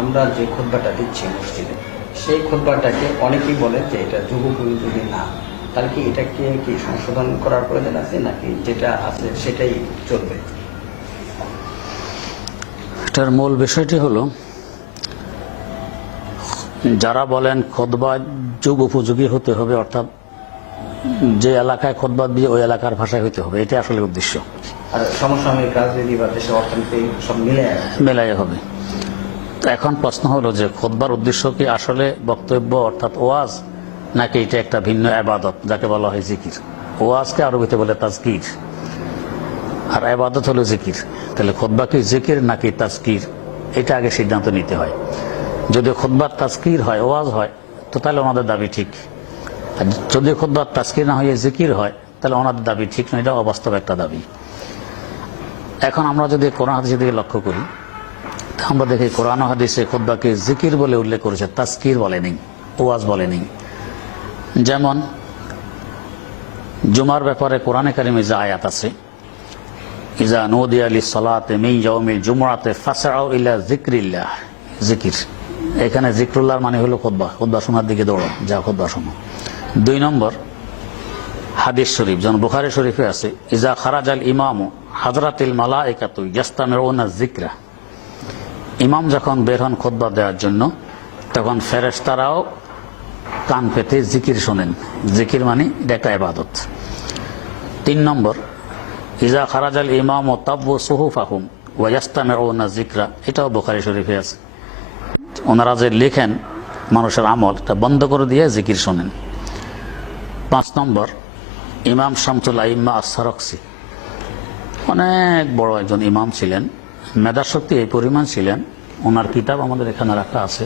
আমরা যে খোদ্াটা দিচ্ছি মসজিদে সেই খোদ্াটাকে অনেকেই বলে যে এটা যুগোপযোগী না তাহলে কি এটাকে কি সংশোধন করার প্রয়োজন আছে নাকি যেটা আছে সেটাই চলবে এটার মূল বিষয়টি হলো যারা বলেন খোদবা যুগ উপযোগী হতে হবে অর্থাৎ যে এলাকায় খোদবা দিয়ে ওই এলাকার ভাষায় হইতে হবে এটা আসলে উদ্দেশ্য আর সমসাময়িক রাজনীতি বা দেশের অর্থনীতি সব মিলে মেলাই হবে তো এখন প্রশ্ন হলো যে খোদবার উদ্দেশ্য কি আসলে বক্তব্য অর্থাৎ ওয়াজ নাকি এটা একটা ভিন্ন আবাদত যাকে বলা হয় জিকির ওয়াজকে আরবিতে বলে তাজকির আর আবাদত হলো জিকির তাহলে খোদবা কি জিকির নাকি তাজকির এটা আগে সিদ্ধান্ত নিতে হয় যদি খোদবার তাজকির হয় ওয়াজ হয় তো তাহলে ওনাদের দাবি ঠিক আর যদি খোদবার তাজকির না হয়ে জিকির হয় তাহলে ওনাদের দাবি ঠিক নয় এটা অবাস্তব একটা দাবি এখন আমরা যদি কোরআন হাদিসের দিকে লক্ষ্য করি আমরা দেখি কোরআন হাদিসে খোদ্দাকে জিকির বলে উল্লেখ করেছে তাস্কির বলেনি ওয়াজ বলেনি যেমন জুমার ব্যাপারে কোরআনে কারিমে যে আয়াত আছে ইজা নদী আলী সলাতে মিন জমিল জুমরাতে ফাসাও ইলা জিক্রিল্লাহ জিকির এখানে জিক্রুল্লাহর মানে হলো খোদ্া খোদ্া শোনার দিকে দৌড়ো যা খোদ্া শোনো দুই নম্বর হাদিস শরীফ যেমন বুখারি শরীফে আছে ইজা খারাজ আল ইমামু হাজরাতিল মালা একাতু ইয়াস্তামের ওনা জিক্রা ইমাম যখন বের হন খোদ্া দেওয়ার জন্য তখন ফেরেস্তারাও কান পেতে জিকির শোনেন জিকির মানে ডেকা এবাদত তিন নম্বর ইজা খারাজাল ইমাম ও ফাহুম ওয়াস্তা ওয়াস্তামের না জিকরা এটাও বোখারি শরীফে আছে ওনারা যে লেখেন মানুষের আমল তা বন্ধ করে দিয়ে জিকির শোনেন পাঁচ নম্বর ইমাম শামসুল্লাহ ইম্মা আসরকসি অনেক বড় একজন ইমাম ছিলেন মেধাশক্তি এই পরিমাণ ছিলেন ওনার কিতাব আমাদের এখানে রাখা আছে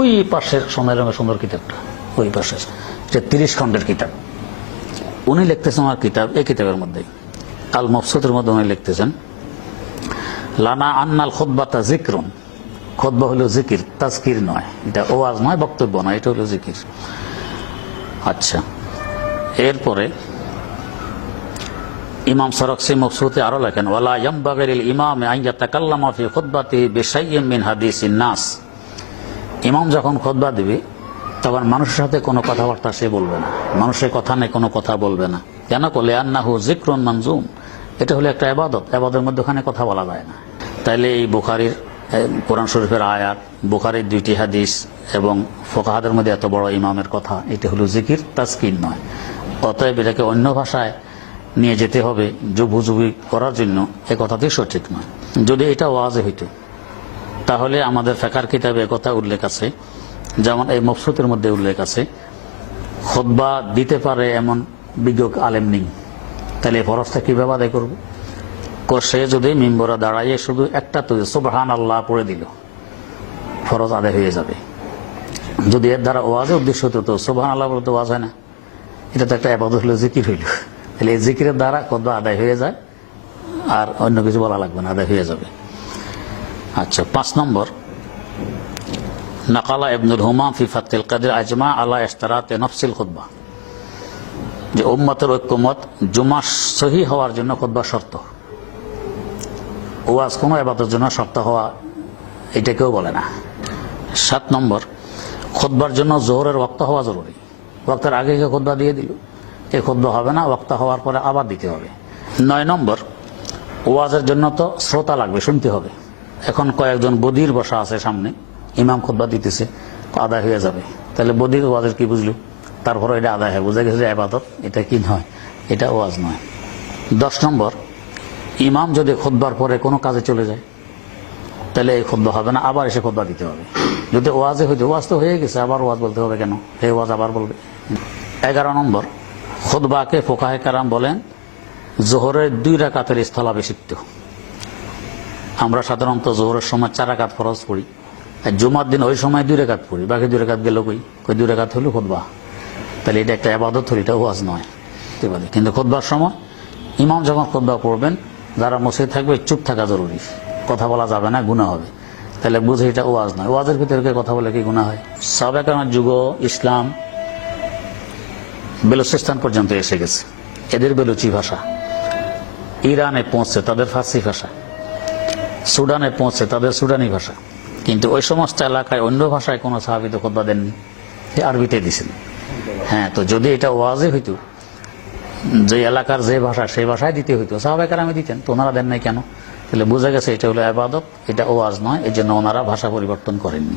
ওই পাশের সময় রঙের সুন্দর কিতাবটা ওই পাশের যে তিরিশ খণ্ডের কিতাব উনি লিখতেছেন আমার কিতাব এই কিতাবের মধ্যে আল মফসুদের মধ্যে উনি লিখতেছেন লানা আন্নাল তা জিক্রুন খোদবা হলো জিকির তাজকির নয় এটা ওয়াজ নয় বক্তব্য নয় এটা হলো জিকির আচ্ছা এরপরে ইমাম সরকসি মকসুদে আরো লেখেন ওয়ালা ইয়ামবাগের ইমাম আইয়া তাকাল্লামা ফি খুদ্বাতি বেশাইম মিন নাস ইমাম যখন খোদবা দিবে তখন মানুষের সাথে কোনো কথাবার্তা সে বলবে না মানুষের কথা নেই কোনো কথা বলবে না কেন করলে আন্নাহু জিক্রন মানজুম এটা হলো একটা এবাদত এবাদের মধ্যে ওখানে কথা বলা যায় না তাইলে এই বুখারির কোরআন শরীফের আয়াত বুখারির দুইটি হাদিস এবং ফোকাহাদের মধ্যে এত বড় ইমামের কথা এটা হলো জিকির তাস্কিন নয় অতএব এটাকে অন্য ভাষায় নিয়ে যেতে হবে জুবুজুবি করার জন্য এ কথাটি সঠিক নয় যদি এটা ওয়াজে হইত তাহলে আমাদের ফেকার কিতাবে কথা উল্লেখ আছে যেমন এই মফসুতের মধ্যে উল্লেখ আছে খোদবা দিতে পারে এমন বিজ্ঞ আলেম নেই তাহলে এই ফরজটা কীভাবে আদায় করব সে যদি মিম্বরা দাঁড়াইয়ে শুধু একটা তুই সোবহান আল্লাহ পড়ে দিল ফরজ আদায় হয়ে যাবে যদি এর দ্বারা ওয়াজের উদ্দেশ্য হতো তো সোবহান আল্লাহ বলতে ওয়াজ হয় না এটা তো একটা আবাদত হলো জিকির হইল তাহলে এই জিকিরের দ্বারা কদ্দু আদায় হয়ে যায় আর অন্য কিছু বলা লাগবে না আদায় হয়ে যাবে আচ্ছা পাঁচ নম্বর নাকালা ইবনুল হুমা ফিফাত কাদের আজমা আলা ইস্তারাতে নফসিল খুদ্া যে উম্মতের ঐক্যমত জুমা সহি হওয়ার জন্য খুদ্া শর্ত ওয়াজ কোনো এবাদের জন্য শর্ত হওয়া এটা কেউ বলে না সাত নম্বর খুদ্বার জন্য জোহরের ওক্ত হওয়া জরুরি ওক্তের আগে কেউ খুদ্া দিয়ে দিল এ ক্ষুদ্র হবে না বক্তা হওয়ার পরে আবার দিতে হবে নয় নম্বর ওয়াজের জন্য তো শ্রোতা লাগবে শুনতে হবে এখন কয়েকজন বদির বসা আছে সামনে ইমাম খোদ্া দিতেছে আদায় হয়ে যাবে তাহলে বদির ওয়াজের কি বুঝলো তারপরে এটা আদায় হয় বোঝা গেছে যে আবাদত এটা কি নয় এটা ওয়াজ নয় দশ নম্বর ইমাম যদি খোদ্বার পরে কোনো কাজে চলে যায় তাহলে এই খোদ্া হবে না আবার এসে খোদ্া দিতে হবে যদি ওয়াজে হইতে ওয়াজ তো হয়ে গেছে আবার ওয়াজ বলতে হবে কেন সেই ওয়াজ আবার বলবে এগারো নম্বর খুদবাকে ফোকাহে কারাম বলেন জোহরের দুই রাকাতের স্থলাভিষিক্ত আমরা সাধারণত জোহরের সময় চার রাকাত ফরজ পড়ি জুমার দিন ওই সময় দুই রেখাত পড়ি বাকি দুই রেখাত গেল কই কই দুই রেখাত হলো খোদবা তাহলে এটা একটা আবাদত হলো এটা ওয়াজ নয় কিন্তু খোদবার সময় ইমাম যখন খোদবা পড়বেন যারা মসজিদ থাকবে চুপ থাকা জরুরি কথা বলা যাবে না গুণা হবে তাহলে বুঝে এটা ওয়াজ নয় ওয়াজের ভিতরে কথা বলে কি গুণা হয় সাবেকার যুগ ইসলাম বেলুচিস্তান পর্যন্ত এসে গেছে এদের বেলুচি ভাষা ইরানে পৌঁছে তাদের ফার্সি ভাষা সুডানে পৌঁছে তাদের সুডানি ভাষা কিন্তু ওই সমস্ত এলাকায় অন্য ভাষায় কোনো সাহাবিত খোদ্া দেননি আরবিতে দিছেন হ্যাঁ তো যদি এটা ওয়াজে হইতো যে এলাকার যে ভাষা সেই ভাষায় দিতে হইতো সাহাবেকার আমি দিতেন তো ওনারা দেন নাই কেন তাহলে বোঝা গেছে এটা হলো আবাদত এটা ওয়াজ নয় এই জন্য ওনারা ভাষা পরিবর্তন করেননি